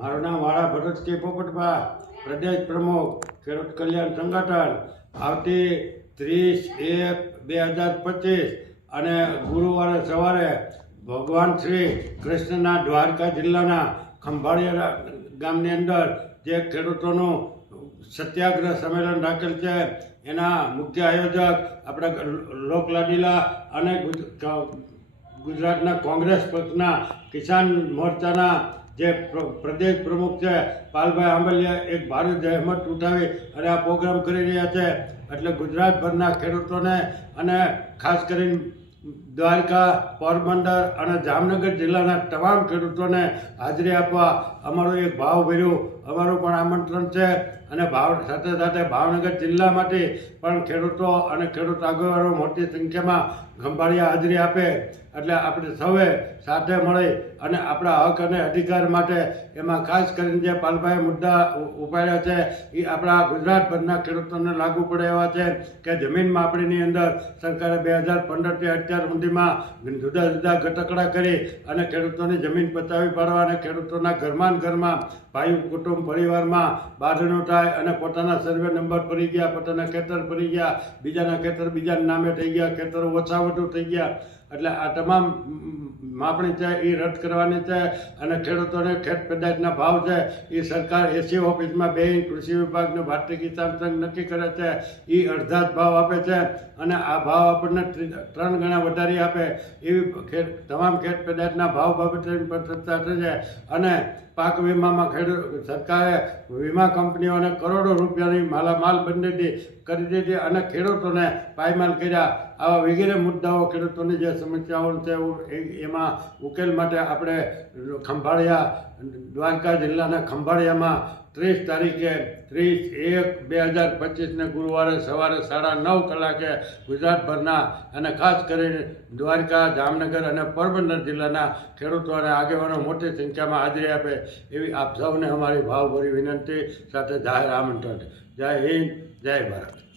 મારું નામ વાળા ભરતસિંહ પોપટભા, પ્રદેશ પ્રમુખ, ખેડૂત કલ્યાણ સંગઠન, આવતી ત્રીસ એક બે હજાર પચીસ અને ગુરુવારે સવારે ભગવાન શ્રી કૃષ્ણના દ્વારકા જિલ્લાના ખંભાળિયા ગામની અંદર જે ખેડૂતોનું સત્યાગ્રહ સંમેલન રાખેલ છે, એના મુખ્ય આયોજક આપણા લોકલાડીલા અને ક- ગુજરાતના કોંગ્રેસ પક્ષના કિસાન મોરચાના જે પ્રદેશ પ્રમુખ છે, પાલભાઈ આંબલિયા એક ભારે જહેમત ઉઠાવી અને આ પ્રોગ્રામ કરી રહ્યા છે. એટલે ગુજરાતભરના ખેડૂતોને અને ખાસ કરીને દ્વારકા, પોરબંદર અને જામનગર જિલ્લાના તમામ ખેડૂતોને હાજરી આપવા અમારું એક ભાવ ભર્યું. અમારું પણ આમંત્રણ છે અને ભાવ, સાથે સાથે ભાવનગર જિલ્લામાંથી પણ ખેડૂતો અને ખેડૂત આગેવાનો મોટી સંખ્યામાં ખંભાળિયા હાજરી આપે. એટલે આપણે સૌએ સાથે મળી અને આપણા હક અને અધિકાર માટે એમાં ખાસ કરીને જે પાલભાઈ મુદ્દા ઉપાડ્યા છે એ આપણા ગુજરાતભરના ખેડૂતોને લાગુ પડે એવા છે કે જમીન માપણીની અંદર સરકારે બે હજાર પંદરથી અત્યાર સુધીમાં જુદા જુદા ઘટકડા કરી અને ખેડૂતોની જમીન પચાવી પાડવા અને ખેડૂતોના ઘરમાં ઘરમાં ભાઈ, કુટુંબ, પરિવારમાં બાંધણું થાય અને પોતાના સર્વે નંબર ફરી ગયા, પોતાના ખેતર ફરી ગયા, બીજાના ખેતર બીજાના નામે થઈ ગયા, ખેતરો ઓછા વધુ થઈ ગયા. એટલે આ તમામ માપણી છે એ રદ કરવાની છે અને ખેડૂતોને ખેત પેદાશના ભાવ છે એ સરકાર એસી ઓફિસમાં બે કૃષિ વિભાગને ભારતીય કિસાન સંઘ નક્કી કરે છે એ અડધા જ ભાવ આપે છે અને આ ભાવ આપણને ત્રણ ગણા વધારી આપે. એવી ખેત તમામ ખેત પેદાશના ભાવ બાબતે ચર્ચા થશે અને પાક વીમામાં ખેડૂત સરકારે વીમા કંપનીઓને કરોડો રૂપિયાની માલામાલ બંધી કરી દીધી અને ખેડૂતોને પાયમાલ કર્યા. આવા વગેરે મુદ્દાઓ ખેડૂતોની જે સમસ્યાઓ છે એમાં ઉકેલ માટે આપણે ખંભાળિયા, દ્વારકા જિલ્લાના ખંભાળિયામાં ત્રીસ તારીખે ત્રીસ એક બે હજાર પચીસને ગુરુવારે સવારે સાડા નવ કલાકે ગુજરાતભરના અને ખાસ કરીને દ્વારકા, જામનગર અને પોરબંદર જિલ્લાના ખેડૂતો અને આગેવાનો મોટી સંખ્યામાં હાજરી આપે એવી આપ સૌને અમારી ભાવભરી વિનંતી સાથે જાહેર આમંત્રણ જય હિન્દ, જય ભારત.